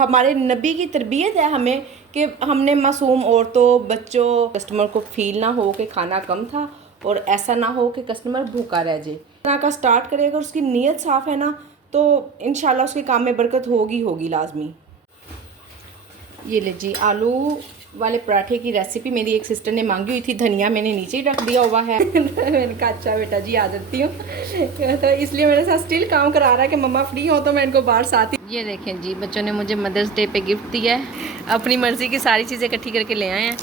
हमारे नबी की तरबियत है हमें कि हमने मासूम औरतों, बच्चों, कस्टमर को फील ना हो कि खाना कम था और ऐसा ना हो कि कस्टमर भूखा रह जाए। तरह का स्टार्ट करेगा, उसकी नीयत साफ़ है ना, तो इंशाल्लाह उसके काम में बरकत होगी लाजमी। ये ले जी, आलू वाले पराठे की रेसिपी मेरी एक सिस्टर ने मांगी हुई थी। धनिया मैंने नीचे ही रख दिया हुआ है। मैंने कहा अच्छा बेटा जी आ जाती हूँ। तो इसलिए मेरे साथ स्टिल काम करा रहा है कि मम्मा फ्री हो तो मैं इनको बाहर साथ ही। ये देखें जी, बच्चों ने मुझे मदर्स डे पे गिफ्ट दिया है। अपनी मर्ज़ी की सारी चीज़ें इकट्ठी करके ले आए हैं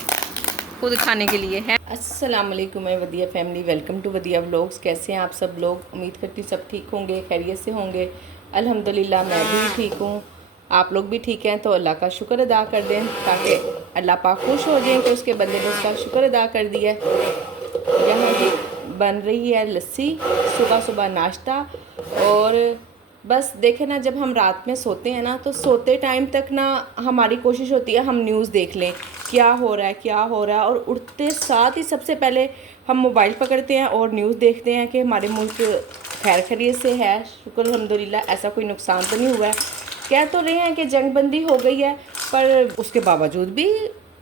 खुद खाने के लिए है। अस्सलाम वालेकुम मैं वदिया फैमिली, वेलकम टू वदिया व्लॉग्स। कैसे हैं आप सब लोग? उम्मीद करती हूँ सब ठीक होंगे, खैरियत से होंगे। अल्हम्दुलिल्लाह मैं भी ठीक हूँ, आप लोग भी ठीक हैं। तो अल्लाह का शुक्र अदा कर दें ताकि अल्लाह पाक खुश हो जाएं कि उसके बंदे ने उसका शुक्र अदा कर दिया। यहाँ जी बन रही है लस्सी, सुबह सुबह नाश्ता। और बस देखें ना, जब हम रात में सोते हैं ना, तो सोते टाइम तक ना हमारी कोशिश होती है हम न्यूज़ देख लें क्या हो रहा है क्या हो रहा है, और उठते साथ ही सबसे पहले हम मोबाइल पकड़ते हैं और न्यूज़ देखते हैं कि हमारे मुल्क खैर खैरियत से है, शुक्र अल्हम्दुलिल्लाह, ऐसा कोई नुकसान तो नहीं हुआ है। कह तो रहे हैं कि जंगबंदी हो गई है, पर उसके बावजूद भी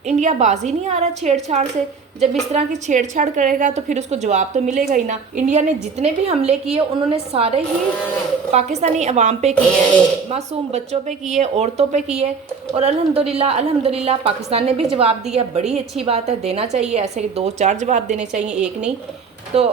इंडिया बाजी नहीं आ रहा छेड़छाड़ से। जब इस तरह की छेड़छाड़ करेगा तो फिर उसको जवाब तो मिलेगा ही ना। इंडिया ने जितने भी हमले किए उन्होंने सारे ही पाकिस्तानी अवाम पे किए, मासूम बच्चों पे किए, औरतों पे किए, और अल्हम्दुलिल्लाह अल्हम्दुलिल्लाह पाकिस्तान ने भी जवाब दिया। बड़ी अच्छी बात है, देना चाहिए, ऐसे 2-4 जवाब देने चाहिए, एक नहीं तो।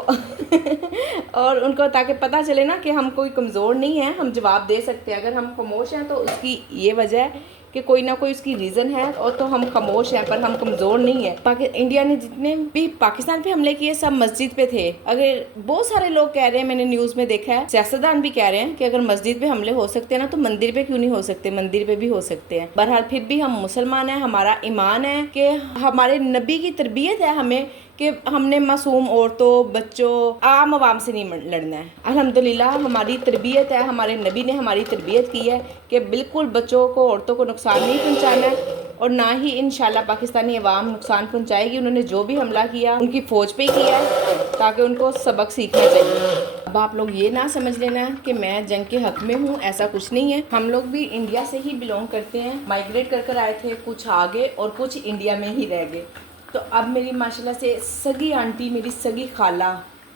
और उनको ताकि पता चले ना कि हम कोई कमज़ोर नहीं है, हम जवाब दे सकते हैं। अगर हम खामोश हैं तो उसकी ये वजह है कि कोई ना कोई उसकी रीज़न है, और तो हम खामोश हैं पर हम कमज़ोर नहीं है। इंडिया ने जितने भी पाकिस्तान पे हमले किए सब मस्जिद पे थे। अगर बहुत सारे लोग कह रहे हैं, मैंने न्यूज़ में देखा है, सियासतदान भी कह रहे हैं कि अगर मस्जिद पे हमले हो सकते हैं ना, तो मंदिर पे क्यों नहीं हो सकते? मंदिर पे भी हो सकते हैं। बहरहाल फिर भी हम मुसलमान हैं, हमारा ईमान है कि हमारे नबी की तरबियत है हमें कि हमने मासूम औरतों, बच्चों, आम आवाम से नहीं लड़ना है। अल्हम्दुलिल्लाह हमारी तरबियत है, हमारे नबी ने हमारी तरबियत की है कि बिल्कुल बच्चों को, औरतों को नुकसान नहीं पहुंचाना है, और ना ही इंशाल्लाह पाकिस्तानी अवाम नुकसान पहुंचाएगी। उन्होंने जो भी हमला किया उनकी फ़ौज पे किया है ताकि उनको सबक सीखना चाहिए। अब आप लोग ये ना समझ लेना कि मैं जंग के हक में हूँ, ऐसा कुछ नहीं है। हम लोग भी इंडिया से ही बिलोंग करते हैं, माइग्रेट कर आए थे, कुछ आगे और कुछ इंडिया में ही रह गए। तो अब मेरी माशाल्लाह से सगी आंटी, मेरी सगी खाला,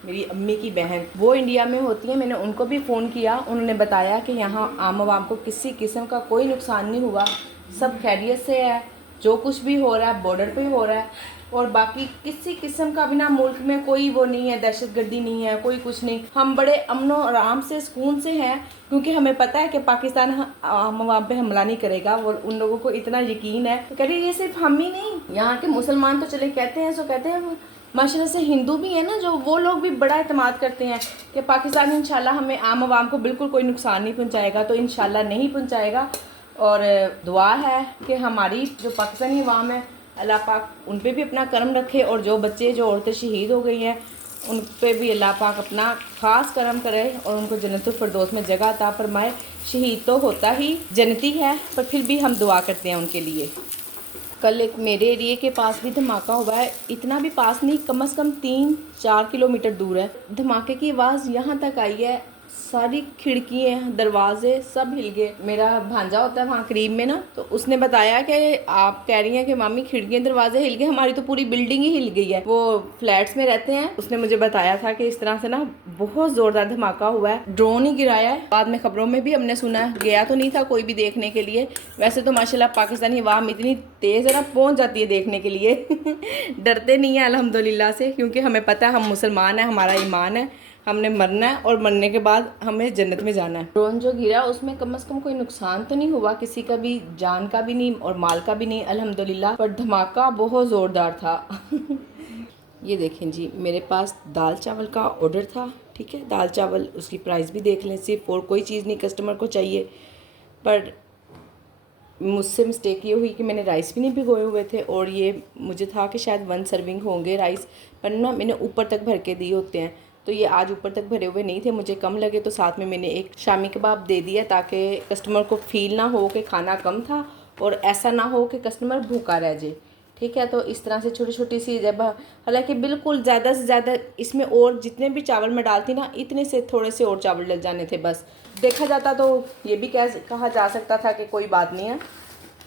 मेरी अम्मी की बहन, वो इंडिया में होती है। मैंने उनको भी फ़ोन किया, उन्होंने बताया कि यहाँ आम आवाम को किसी किस्म का कोई नुकसान नहीं हुआ, सब खैरियत से है। जो कुछ भी हो रहा है बॉर्डर पे हो रहा है, और बाकी किसी किस्म का भी ना मुल्क में कोई वो नहीं है, दहशतगर्दी नहीं है, कोई कुछ नहीं। हम बड़े अमन और आराम से सुकून से हैं, क्योंकि हमें पता है कि पाकिस्तान आम आवाम पे हमला नहीं करेगा। वो उन लोगों को इतना यकीन है। तो करिए ये सिर्फ हम ही नहीं, यहाँ के मुसलमान तो चले कहते हैं, सो कहते हैं माशाल्लाह से हिंदू भी है ना, जो वो लोग भी बड़ा एतमाद करते हैं कि पाकिस्तान इंशाल्लाह हमें आम आवाम को बिल्कुल कोई नुकसान नहीं पहुँचाएगा। तो इंशाल्लाह नहीं पहुँचाएगा, और दुआ है कि हमारी जो पाकिस्तानी अवाम है, अल्लाह पाक उन पे भी अपना करम रखे, और जो बच्चे, जो औरतें शहीद हो गई हैं उन पे भी अल्लाह पाक अपना ख़ास करम करे और उनको जन्नतुल फिरदौस में जगह अता फरमाए। शहीद तो होता ही जन्नती है, पर फिर भी हम दुआ करते हैं उनके लिए। कल एक मेरे एरिए के पास भी धमाका हुआ है, इतना भी पास नहीं, कम से कम 3-4 किलोमीटर दूर है। धमाके की आवाज़ यहाँ तक आई है, सारी खिड़कियाँ, दरवाजे सब हिल गए। मेरा भांजा होता है वहाँ करीब में ना, तो उसने बताया कि आप कह रही हैं कि मामी खिड़कियाँ दरवाजे हिल गए, हमारी तो पूरी बिल्डिंग ही हिल गई है। वो फ्लैट्स में रहते हैं, उसने मुझे बताया था कि इस तरह से ना बहुत ज़ोरदार धमाका हुआ है, ड्रोन ही गिराया है। बाद में खबरों में भी हमने सुना है, गया तो नहीं था कोई भी देखने के लिए। वैसे तो माशाल्लाह पाकिस्तानी अवाम इतनी तेज़ है ना, पहुँच जाती है देखने के लिए। डरते नहीं है अल्हम्दुलिल्लाह से, क्योंकि हमें पता है हम मुसलमान हैं, हमारा ईमान है, हमने मरना है और मरने के बाद हमें जन्नत में जाना है। ड्रोन जो गिरा उसमें कम से कम कोई नुकसान तो नहीं हुआ, किसी का भी, जान का भी नहीं और माल का भी नहीं अल्हम्दुलिल्लाह, पर धमाका बहुत ज़ोरदार था। ये देखें जी, मेरे पास दाल चावल का ऑर्डर था, ठीक है, दाल चावल, उसकी प्राइस भी देख लें सिर्फ, और कोई चीज़ नहीं कस्टमर को चाहिए। पर मुझसे मिस्टेक ये हुई कि मैंने राइस भी नहीं भिगोए हुए थे, और ये मुझे था कि शायद 1 सर्विंग होंगे राइस, पर ना मैंने ऊपर तक भर के दिए होते हैं, तो ये आज ऊपर तक भरे हुए नहीं थे, मुझे कम लगे, तो साथ में मैंने एक शामी कबाब दे दिया ताकि कस्टमर को फील ना हो कि खाना कम था, और ऐसा ना हो कि कस्टमर भूखा रह जाए। ठीक है। तो इस तरह से छोटी छोटी सी, जब हालांकि बिल्कुल ज़्यादा से ज़्यादा इसमें और जितने भी चावल मैं डालती ना, इतने से थोड़े से और चावल डल जाने थे बस। देखा जाता तो ये भी कहा जा सकता था कि कोई बात नहीं है,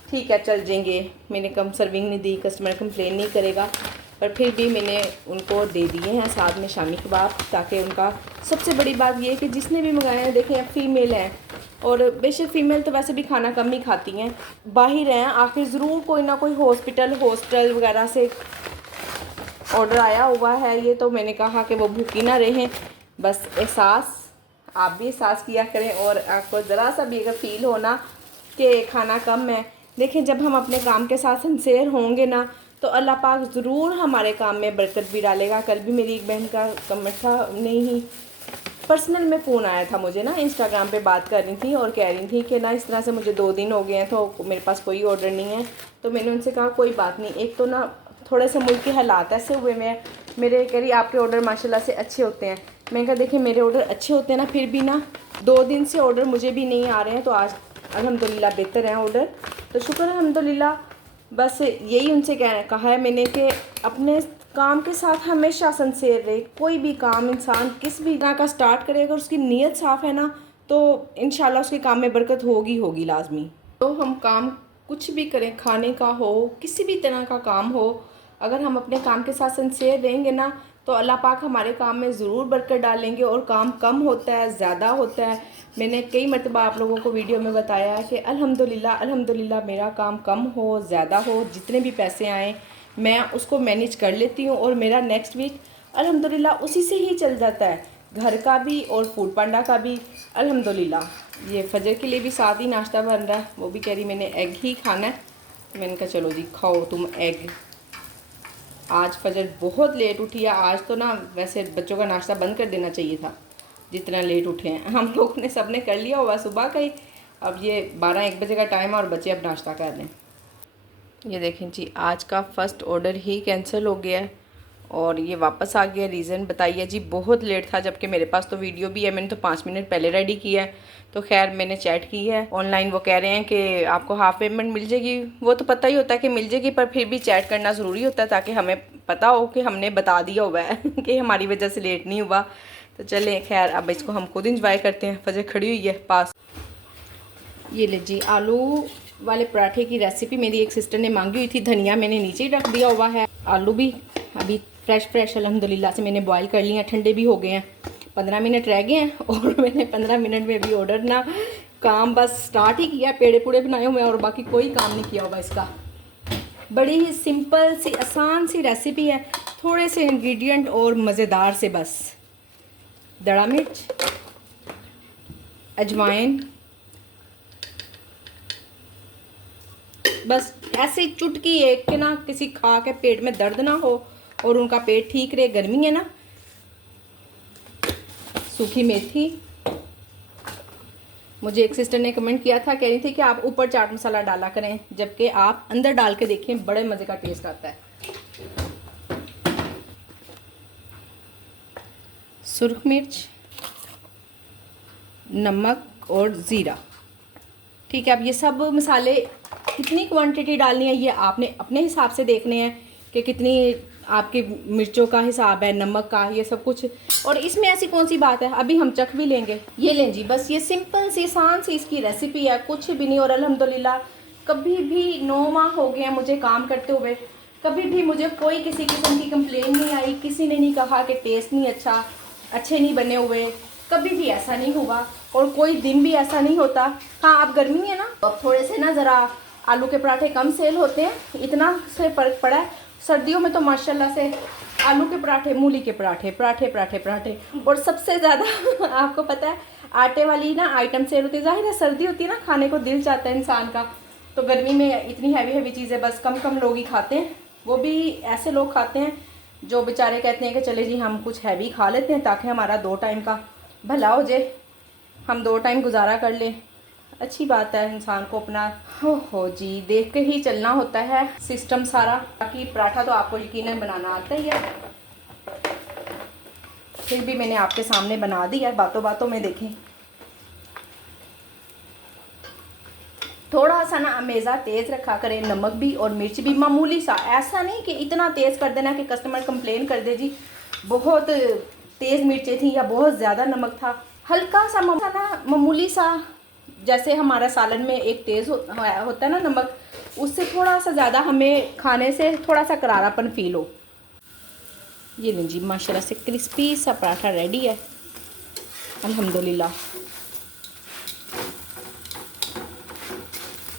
ठीक है चल जाएंगे, मैंने कम सर्विंग नहीं दी, कस्टमर कंप्लेन नहीं करेगा, पर फिर भी मैंने उनको दे दिए हैं साथ में शामी कबाब, ताकि उनका, सबसे बड़ी बात ये है कि जिसने भी मंगाए हैं, देखें फीमेल हैं, और बेशक फ़ीमेल तो वैसे भी खाना कम ही खाती हैं, बाहर हैं, आखिर ज़रूर कोई ना कोई हॉस्टल वगैरह से ऑर्डर आया हुआ है ये, तो मैंने कहा कि वो भूखी ना रहें। बस एहसास, आप भी एहसास किया करें, और आपको ज़रा सा भी अगर फील हो ना कि खाना कम है, देखें जब हम अपने काम के साथ सिंसेयर होंगे ना, तो अल्लाह पाक ज़रूर हमारे काम में बरकत भी डालेगा। कल भी मेरी एक बहन का कमेंट था, नहीं पर्सनल में फ़ोन आया था मुझे ना, इंस्टाग्राम पे बात कर रही थी और कह रही थी कि ना इस तरह से मुझे 2 दिन हो गए हैं तो मेरे पास कोई ऑर्डर नहीं है। तो मैंने उनसे कहा कोई बात नहीं, एक तो ना थोड़े से मुल्क के हालात ऐसे हुए में, मेरे कह रही आपके ऑर्डर माशाल्लाह से अच्छे होते हैं। मैंने कहा देखिए मेरे ऑर्डर अच्छे होते हैं ना, फिर भी ना 2 दिन से ऑर्डर मुझे भी नहीं आ रहे हैं, तो आज अल्हम्दुलिल्लाह बेहतर है ऑर्डर, तो शुक्र है अल्हम्दुलिल्लाह। बस यही उनसे कहा है मैंने कि अपने काम के साथ हमेशा सिंसेयर रहे। कोई भी काम इंसान किस भी तरह का स्टार्ट करे, अगर उसकी नीयत साफ़ है ना, तो इंशाल्लाह उसके काम में बरकत होगी लाजमी। तो हम काम कुछ भी करें, खाने का हो, किसी भी तरह का काम हो, अगर हम अपने काम के साथ सिंसेयर रहेंगे ना, तो अल्लाह पाक हमारे काम में ज़रूर बरकत डालेंगे। और काम कम होता है ज़्यादा होता है, मैंने कई मरतबा आप लोगों को वीडियो में बताया है कि अल्हम्दुलिल्लाह मेरा काम कम हो ज़्यादा हो, जितने भी पैसे आएँ मैं उसको मैनेज कर लेती हूँ, और मेरा नेक्स्ट वीक अल्हम्दुलिल्लाह उसी से ही चल जाता है, घर का भी और फूड पांडा का भी अल्हम्दुलिल्लाह। ये फजर के लिए भी साथ ही नाश्ता बन रहा है, वो भी कह रही मैंने एग ही खाना है, मैंने कहा चलो जी खाओ तुम एग। आज फजर बहुत लेट उठी है, आज तो ना वैसे बच्चों का नाश्ता बंद कर देना चाहिए था, जितना लेट उठे हैं। हम लोगों ने सब ने कर लिया हुआ सुबह का ही, अब ये 12-1 बजे का टाइम है और बच्चे अब नाश्ता कर रहे हैं। ये देखें जी, आज का फ़र्स्ट ऑर्डर ही कैंसिल हो गया है और ये वापस आ गया। रीज़न बताइए जी, बहुत लेट था, जबकि मेरे पास तो वीडियो भी है, मैंने तो 5 मिनट पहले रेडी किया है। तो खैर मैंने चैट की है ऑनलाइन, वो कह रहे हैं कि आपको हाफ़ पेमेंट मिल जाएगी। वो तो पता ही होता है कि मिल जाएगी, पर फिर भी चैट करना ज़रूरी होता है ताकि हमें पता हो कि हमने बता दिया हुआ है कि हमारी वजह से लेट नहीं हुआ। तो चलें खैर, अब इसको हम खुद इंजॉय करते हैं। फजर खड़ी हुई है पास। ये ले जी, आलू वाले पराठे की रेसिपी मेरी एक सिस्टर ने मांगी हुई थी। धनिया मैंने नीचे ही रख दिया हुआ है, आलू भी अभी फ्रेश अल्हम्दुलिल्लाह से मैंने बॉईल कर लिए हैं, ठंडे भी हो गए हैं। 15 मिनट रह गए हैं और मैंने 15 मिनट में भी ऑर्डर ना काम बस स्टार्ट ही किया, पेड़े पूड़े बनाए हुए हैं और बाकी कोई काम नहीं किया हुआ इसका। बड़ी ही सिंपल सी आसान सी रेसिपी है, थोड़े से इंग्रेडिएंट और मज़ेदार से, बस दड़ा मिर्च, अजवाइन, बस ऐसे चुटकी एक के ना किसी खा के पेट में दर्द ना हो और उनका पेट ठीक रहे। गर्मी है ना। सूखी मेथी, मुझे एक सिस्टर ने कमेंट किया था, कह रही थी कि आप ऊपर चाट मसाला डाला करें, जबकि आप अंदर डाल के देखें, बड़े मज़े का टेस्ट आता है। सुर्ख मिर्च, नमक और ज़ीरा। ठीक है, अब ये सब मसाले कितनी क्वांटिटी डालनी है ये आपने अपने हिसाब से देखने हैं कि कितनी आपकी मिर्चों का हिसाब है, नमक का, ये सब कुछ। और इसमें ऐसी कौन सी बात है, अभी हम चख भी लेंगे। ये लें जी, बस ये सिंपल सी आसान सी इसकी रेसिपी है, कुछ भी नहीं। और अल्हम्दुलिल्लाह कभी भी 9 माह हो गए हैं मुझे काम करते हुए, कभी भी मुझे कोई किसी किस्म की कंप्लेन नहीं आई, किसी ने नहीं कहा कि टेस्ट नहीं अच्छा, अच्छे नहीं बने हुए, कभी भी ऐसा नहीं हुआ और कोई दिन भी ऐसा नहीं होता। हाँ, अब गर्मी है ना, अब थोड़े से ना ज़रा आलू के पराठे कम सेल होते हैं, इतना से फ़र्क पड़ा है। सर्दियों में तो माशाल्लाह से आलू के पराठे, मूली के पराठे, पराठे और सबसे ज़्यादा आपको पता है आटे वाली ना आइटम सेल होती है। ज़ाहिर है सर्दी होती है ना, खाने को दिल चाहता है इंसान का, तो गर्मी में इतनी हैवी चीज़ें बस कम लोग ही खाते हैं। वो भी ऐसे लोग खाते हैं जो बेचारे कहते हैं कि चले जी हम कुछ हैवी खा लेते हैं ताकि हमारा 2 टाइम का भला हो जाए, हम 2 टाइम गुजारा कर लें। अच्छी बात है, इंसान को अपना हो जी देख के ही चलना होता है सिस्टम सारा। बाकी पराठा तो आपको यकीनन बनाना आता ही है, फिर भी मैंने आपके सामने बना दिया बातों बातों में। देखें थोड़ा सा ना अमेज़ा तेज़ रखा करें, नमक भी और मिर्च भी मामूली सा, ऐसा नहीं कि इतना तेज़ कर देना कि कस्टमर कंप्लेन कर दे जी बहुत तेज़ मिर्चें थी या बहुत ज़्यादा नमक था। हल्का सा ना मामूली सा, जैसे हमारा सालन में एक तेज़ होता है ना नमक, उससे थोड़ा सा ज़्यादा, हमें खाने से थोड़ा सा करारापन फील हो। ये लें जी, माशाल्लाह से क्रिस्पी सा पराठा रेडी है अल्हम्दुलिल्लाह।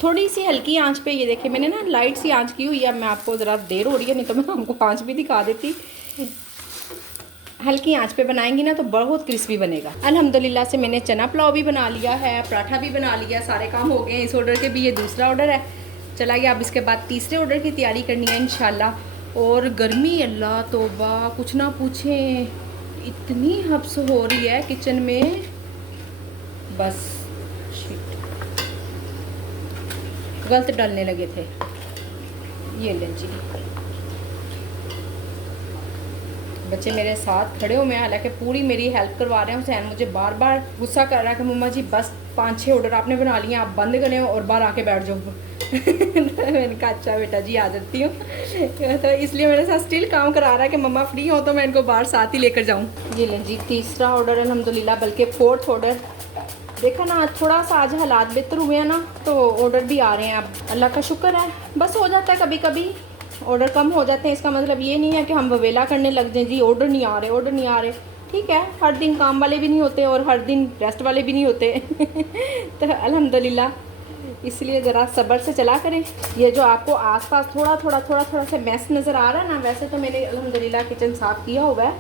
थोड़ी सी हल्की आंच पे, ये देखिए मैंने ना लाइट सी आंच की हुई है, मैं आपको ज़रा देर हो रही है नहीं तो मैं आपको आंच भी दिखा देती। हल्की आंच पे बनाएंगी ना तो बहुत क्रिस्पी बनेगा। अल्हम्दुलिल्लाह से मैंने चना पुलाव भी बना लिया है, पराठा भी बना लिया, सारे काम हो गए हैं इस ऑर्डर के भी। ये दूसरा ऑर्डर है, चलाइए अब इसके बाद तीसरे ऑर्डर की तैयारी करनी है इंशाल्लाह। और गर्मी अल्लाह तौबा कुछ ना पूछें, इतनी हब्स हो रही है किचन में, बस गलत डालने लगे थे। ये लें जी, बच्चे मेरे साथ खड़े हुए हैं, हालांकि पूरी मेरी हेल्प करवा रहे हैं। हुसैन मुझे बार बार गुस्सा कर रहा है कि मम्मा जी बस 5-6 ऑर्डर आपने बना लिए, आप बंद करें और बाहर आके बैठ जाओ। मैंने कहा अच्छा बेटा जी आ जाती हूँ। तो इसलिए मेरे साथ स्टिल काम करा रहा है कि मम्मा फ्री हो तो मैं इनको बाहर साथ ही लेकर जाऊँ। ये लें जी, तीसरा ऑर्डर अल्हम्दुलिल्लाह, बल्कि 4th ऑर्डर। देखा ना थोड़ा सा आज हालात बेहतर हुए हैं ना तो ऑर्डर भी आ रहे हैं, अब अल्लाह का शुक्र है। बस हो जाता है कभी कभी ऑर्डर कम हो जाते हैं, इसका मतलब ये नहीं है कि हम ववेला करने लग जाएं जी ऑर्डर नहीं आ रहे, ऑर्डर नहीं आ रहे। ठीक है, हर दिन काम वाले भी नहीं होते और हर दिन रेस्ट वाले भी नहीं होते। तो अल्हम्दुलिल्लाह, इसलिए ज़रा सब्र से चला करें। ये जो आपको आसपास थोड़ा थोड़ा सा मैस नज़र आ रहा है ना, वैसे तो मैंने अल्हम्दुलिल्लाह किचन साफ़ किया हुआ है,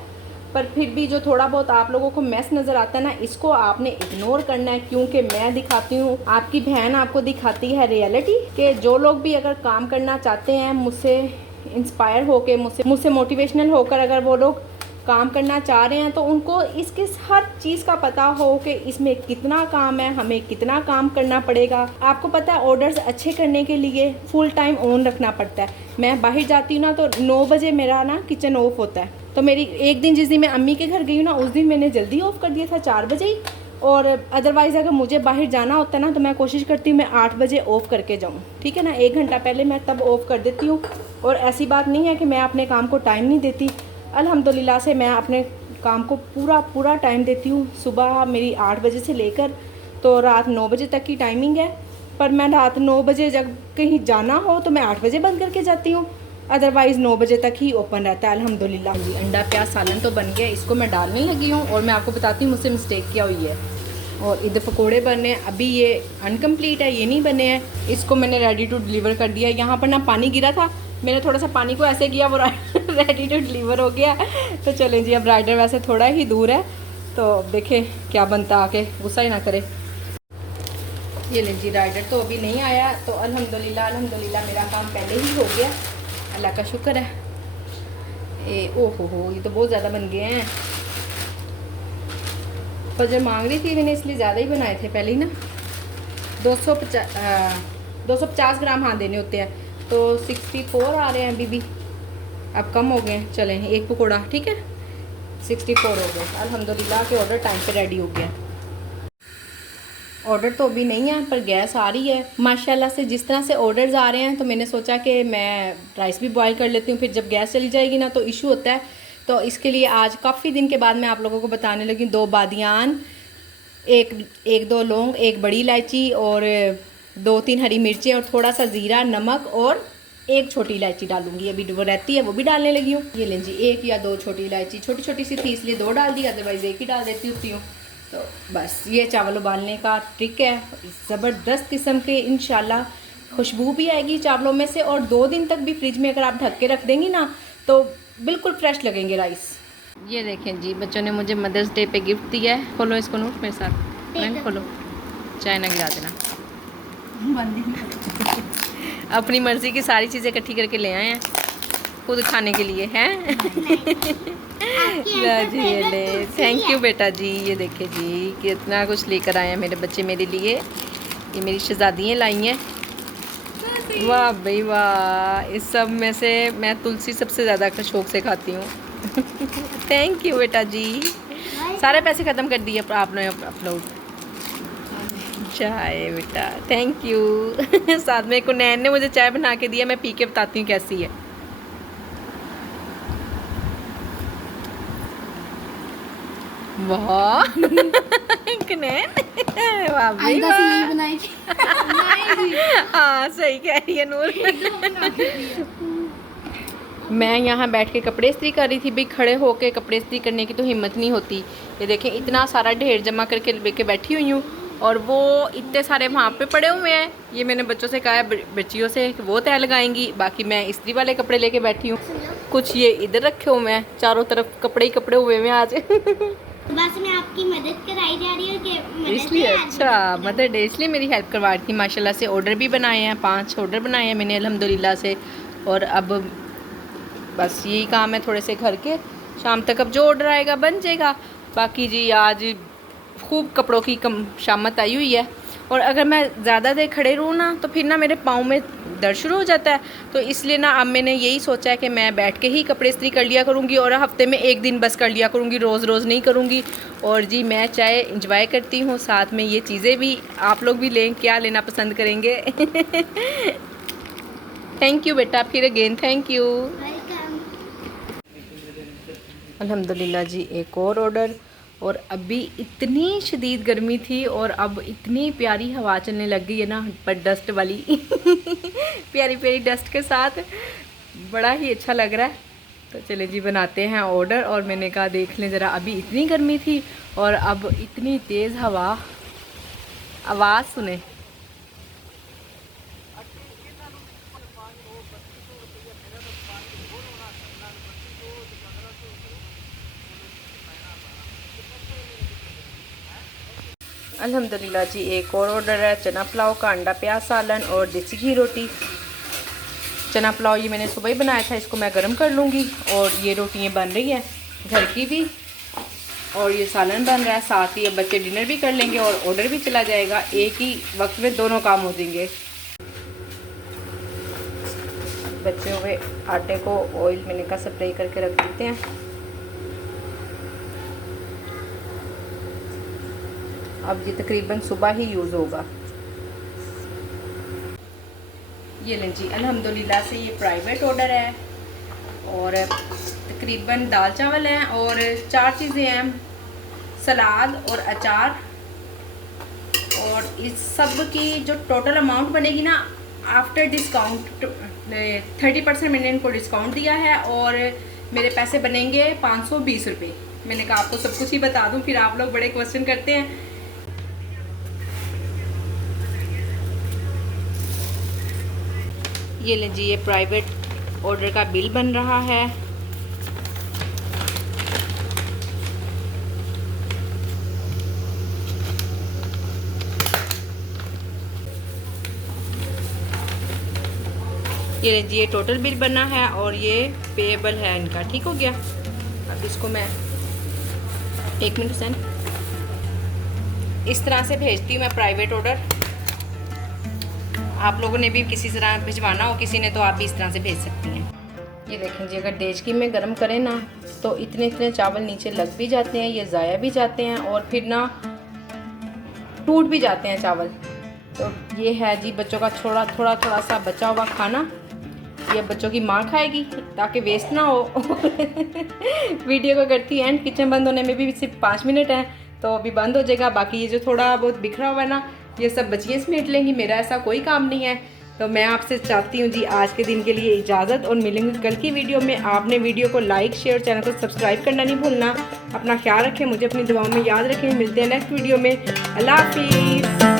पर फिर भी जो थोड़ा बहुत आप लोगों को मैस नज़र आता है ना, इसको आपने इग्नोर करना है, क्योंकि मैं दिखाती हूँ, आपकी बहन आपको दिखाती है रियलिटी। कि जो लोग भी अगर काम करना चाहते हैं, मुझसे इंस्पायर होकर, मुझसे मोटिवेशनल होकर अगर वो लोग काम करना चाह रहे हैं, तो उनको इसके हर चीज़ का पता हो कि इसमें कितना काम है, हमें कितना काम करना पड़ेगा। आपको पता है ऑर्डर्स अच्छे करने के लिए फुल टाइम ऑन रखना पड़ता है। मैं बाहर जाती हूँ ना तो 9 बजे मेरा ना किचन ऑफ होता है। तो मेरी एक दिन जिस दिन मैं अम्मी के घर गई हूँ ना, उस दिन मैंने जल्दी ऑफ़ कर दिया था 4 बजे ही। और अदरवाइज़ अगर मुझे बाहर जाना होता है ना तो मैं कोशिश करती हूँ मैं 8 बजे ऑफ़ करके जाऊँ। ठीक है ना, 1 घंटा पहले मैं तब ऑफ़ कर देती हूँ। और ऐसी बात नहीं है कि मैं अपने काम को टाइम नहीं देती, अल्हम्दुलिल्लाह से मैं अपने काम को पूरा टाइम देती हूँ। सुबह मेरी 8 बजे से लेकर तो रात 9 बजे तक की टाइमिंग है, पर मैं रात 9 बजे जब कहीं जाना हो तो मैं 8 बजे बंद करके जाती हूँ, अदरवाइज़ 9 बजे तक ही ओपन रहता है अल्हम्दुलिल्लाह। जी, अंडा प्याज सालन तो बन गया, इसको मैं डालने लगी हूँ। और मैं आपको बताती हूँ मुझसे मिस्टेक क्या हुई है। और इधर पकोड़े बने हैं, अभी ये अनकम्प्लीट है, ये नहीं बने हैं। इसको मैंने रेडी टू डिलीवर कर दिया। यहाँ पर ना पानी गिरा था, मैंने थोड़ा सा पानी को ऐसे किया, वो रेडी टू डिलीवर हो गया। तो चलें जी, अब राइडर वैसे थोड़ा ही दूर है, तो देखें क्या बनता, आके गुस्सा ही ना करे। ये लें जी, राइडर तो अभी नहीं आया, तो अल्हम्दुलिल्लाह मेरा काम पहले ही हो गया, अल्लाह का शुक्र है। ओहो ये तो बहुत ज़्यादा बन गए हैं। फजर मांग रही थी मैंने, इसलिए ज़्यादा ही बनाए थे पहले ही ना। 250 ग्राम हाँ देने होते हैं, तो 64 आ रहे हैं अभी भी, अब कम हो गए हैं। चलें एक पकौड़ा, ठीक है, 64 हो गए अल्हम्दुलिल्लाह के ऑर्डर टाइम पे रेडी हो गया। ऑर्डर तो अभी नहीं है, पर गैस आ रही है माशाल्लाह से। जिस तरह से ऑर्डर्स आ रहे हैं तो मैंने सोचा कि मैं राइस भी बॉईल कर लेती हूँ, फिर जब गैस चली जाएगी ना तो इशू होता है। तो इसके लिए आज काफ़ी दिन के बाद मैं आप लोगों को बताने लगी। 2 बादियान, एक 2 लौंग, 1 बड़ी इलायची और 2-3 हरी मिर्चें और थोड़ा सा ज़ीरा, नमक और 1 छोटी इलायची डालूंगी। अभी वो रहती है, वो भी डालने लगी हूँ। ये लें जी, 1 या 2 छोटी इलायची, छोटी सी थी इसलिए 2 डाल दी, अदरवाइज़ 1 ही डाल देती होती हूँ। तो बस ये चावल उबालने का ट्रिक है, ज़बरदस्त किस्म के, इंशाल्लाह खुशबू भी आएगी चावलों में से। और 2 दिन तक भी फ्रिज में अगर आप ढक के रख देंगी ना तो बिल्कुल फ्रेश लगेंगे राइस। ये देखें जी, बच्चों ने मुझे मदर्स डे पे गिफ्ट दिया है। खोलो इसको नोट मेरे साथ, नहीं खोलो, चाय ना गिरा देना। अपनी मर्ज़ी की सारी चीज़ें इकट्ठी करके ले आए हैं खुद खाने के लिए, हैं? जी ये ले, थैंक यू बेटा जी। ये देखे जी कितना कुछ लेकर आए हैं मेरे बच्चे मेरे लिए। ये मेरी शहजादियाँ लाई हैं। वाह भाई वाह, इस सब में से मैं तुलसी सबसे ज़्यादा शौक से खाती हूँ। थैंक यू बेटा जी। सारे पैसे ख़त्म कर दिए आपने अपलोड। चाय बेटा, थैंक यू। साथ में कुनैन ने मुझे चाय बना के दिया, मैं पी के बताती हूँ कैसी है। वाह कुनैन, वाह भाई वाह। हाँ सही कह रही है नूर। मैं यहाँ बैठ के कपड़े इस्त्री कर रही थी भाई, खड़े होके कपड़े इस्त्री करने की तो हिम्मत नहीं होती। ये देखें इतना सारा ढेर जमा करके लेके बैठी हुई हूँ, और वो इतने सारे वहाँ पे पड़े हुए हैं। ये मैंने बच्चों से कहा है बच्चियों से कि वो तय लगाएंगी, बाकी मैं इस्त्री वाले कपड़े लेके बैठी हूँ। कुछ ये इधर रखे हुए हैं, चारों तरफ कपड़े ही कपड़े हुए हैं आज। बस मैं आपकी मदद कराई जा रही हूँ कि इसलिए अच्छा मदर डे इसलिए मेरी हेल्प करवा रही थी। माशाल्लाह से ऑर्डर भी बनाए हैं, 5 ऑर्डर बनाए हैं मैंने अल्हम्दुलिल्लाह से। और अब बस यही काम है थोड़े से घर के, शाम तक अब जो ऑर्डर आएगा बन जाएगा। बाकी जी आज खूब कपड़ों की कम शामत आई हुई है, और अगर मैं ज़्यादा देर खड़े रहूँ ना तो फिर ना मेरे पाँव में दर्द शुरू हो जाता है। तो इसलिए ना अब मैंने यही सोचा है कि मैं बैठ के ही कपड़े इस्त्री कर लिया करूँगी, और हफ्ते में 1 दिन बस कर लिया करूँगी, रोज़ रोज़ नहीं करूँगी। और जी मैं चाय इंजॉय करती हूँ, साथ में ये चीज़ें भी आप लोग भी लें, क्या लेना पसंद करेंगे। थैंक यू बेटा, फिर अगेन थैंक यू। अल्हम्दुलिल्लाह जी एक और ऑर्डर। और अभी इतनी शदीद गर्मी थी और अब इतनी प्यारी हवा चलने लग गई है ना, पर डस्ट वाली प्यारी प्यारी डस्ट के साथ बड़ा ही अच्छा लग रहा है। तो चले जी बनाते हैं ऑर्डर। और मैंने कहा देख लें ज़रा, अभी इतनी गर्मी थी और अब इतनी तेज़ हवा, आवाज़ सुने। अल्हम्दुलिल्लाह जी एक और ऑर्डर है चना पुलाव का, अंडा प्याज सालन और देसी घी रोटी। चना पुलाव ये मैंने सुबह ही बनाया था, इसको मैं गर्म कर लूँगी। और ये रोटियाँ बन रही हैं घर की भी, और ये सालन बन रहा है, साथ ही अब बच्चे डिनर भी कर लेंगे और ऑर्डर भी चला जाएगा। एक ही वक्त में दोनों काम हो जाएंगे। बचे हुए आटे को ऑयल मैंने का स्प्रे करके रख देते हैं। अब ये तकरीबन सुबह ही यूज़ होगा। ये लें जी अल्हम्दुलिल्लाह से ये प्राइवेट ऑर्डर है, और तकरीबन दाल चावल हैं और 4 चीज़ें हैं, सलाद और अचार। और इस सब की जो टोटल अमाउंट बनेगी ना आफ्टर डिस्काउंट 30% मैंने इनको डिस्काउंट दिया है, और मेरे पैसे बनेंगे 520 रुपये। मैंने कहा आपको सब कुछ ही बता दूं, फिर आप लोग बड़े क्वेश्चन करते हैं। ये लें जी ये प्राइवेट ऑर्डर का बिल बन रहा है। ये लें जी ये टोटल बिल बना है और ये पेएबल है इनका, ठीक हो गया। अब इसको मैं 1 मिनट सेंड इस तरह से भेजती हूँ मैं प्राइवेट ऑर्डर। आप लोगों ने भी किसी तरह भिजवाना हो किसी ने, तो आप भी इस तरह से भेज सकती हैं। ये देखें जी अगर देचकी में गर्म करें ना तो इतने इतने चावल नीचे लग भी जाते हैं, ये ज़ाया भी जाते हैं और फिर ना टूट भी जाते हैं चावल। तो ये है जी बच्चों का थोड़ा सा बचा हुआ खाना, ये बच्चों की माँ खाएगी ताकि वेस्ट ना हो। वीडियो को करती एंड, किचन बंद होने में भी सिर्फ 5 मिनट है तो अभी बंद हो जाएगा। बाकी ये जो थोड़ा बहुत बिखरा हुआ है ना ये सब बच्चियाँ समेट लेंगी, मेरा ऐसा कोई काम नहीं है। तो मैं आपसे चाहती हूँ जी आज के दिन के लिए इजाज़त, और मिलेंगे कल की वीडियो में। आपने वीडियो को लाइक शेयर चैनल को सब्सक्राइब करना नहीं भूलना। अपना ख्याल रखें, मुझे अपनी दुआओं में याद रखें। मिलते हैं नेक्स्ट वीडियो में। अल्लाह हाफिज़।